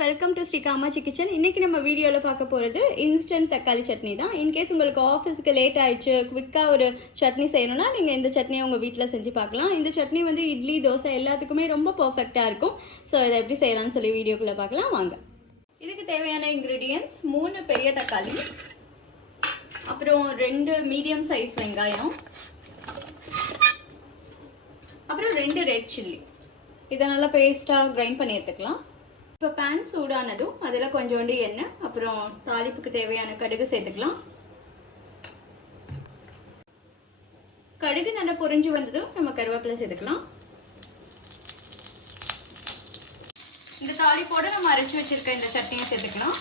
Welcome to Sri Kamakshi kitchen. இன்றைக்கி நம்ம வீடியோவில் பார்க்க போகிறது இன்ஸ்டன்ட் தக்காளி சட்னி தான். இன்கேஸ் உங்களுக்கு ஆஃபீஸுக்கு லேட் ஆகிடுச்சு, குவிக்காக ஒரு சட்னி செய்யணும்னா நீங்கள் இந்த சட்னியை உங்கள் வீட்டில் செஞ்சு பார்க்கலாம். இந்த சட்னி வந்து இட்லி, தோசை எல்லாத்துக்குமே ரொம்ப பர்ஃபெக்டாக இருக்கும். ஸோ இதை எப்படி செய்யலாம்னு சொல்லி வீடியோக்குள்ளே பார்க்கலாம் வாங்க. இதுக்கு தேவையான இன்க்ரீடியன்ட்ஸ் 3 பெரிய தக்காளி, அப்புறம் 2 மீடியம் சைஸ் வெங்காயம், அப்புறம் 2 ரெட் சில்லி. இதை நல்லா பேஸ்ட்டாக கிரைண்ட் பண்ணி எடுத்துக்கலாம். இப்போ பேன் சூடானதும் அதில் கொஞ்சோண்டு எண்ணெய், அப்புறம் தாளிப்புக்கு தேவையான கடுகு சேர்த்துக்கலாம். கடுகு நல்லா பொரிஞ்சு வந்ததும் நம்ம கருவேப்பிலை சேர்த்துக்கலாம். இந்த தாளிப்போட நம்ம அரைச்சி வச்சிருக்க இந்த சட்னியை சேர்த்துக்கலாம்.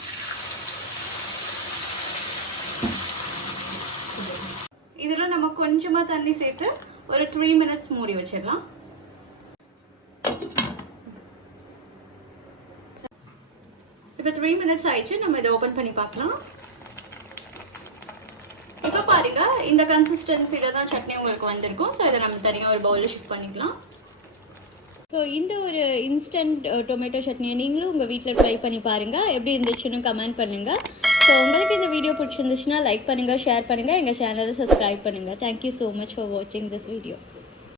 இதில் நம்ம கொஞ்சமாக தண்ணி சேர்த்து ஒரு 3 மினிட்ஸ் மூடி வச்சிடலாம். இப்போ 3 மினிட்ஸ் ஆயிடுச்சு. நம்ம இதை ஓப்பன் பண்ணி பார்க்கலாம். இப்போ பாருங்க, இந்த கன்சிஸ்டன்சியில் தான் சட்னி உங்களுக்கு வந்திருக்கும். ஸோ இதை நம்ம தனியாக ஒரு பவுலில் ஷிஃப்ட் பண்ணிக்கலாம். ஸோ இந்த ஒரு இன்ஸ்டன்ட் டொமேட்டோ சட்னியை நீங்களும் உங்கள் வீட்டில் ட்ரை பண்ணி பாருங்கள். எப்படி இருந்துச்சுன்னு கமெண்ட் பண்ணுங்கள். ஸோ உங்களுக்கு இந்த வீடியோ பிடிச்சிருந்துச்சுன்னா லைக் பண்ணுங்கள், ஷேர் பண்ணுங்கள், எங்கள் சேனலை சப்ஸ்கிரைப் பண்ணுங்கள். தேங்க்யூ ஸோ மச் ஃபார் வாட்சிங் திஸ் வீடியோ.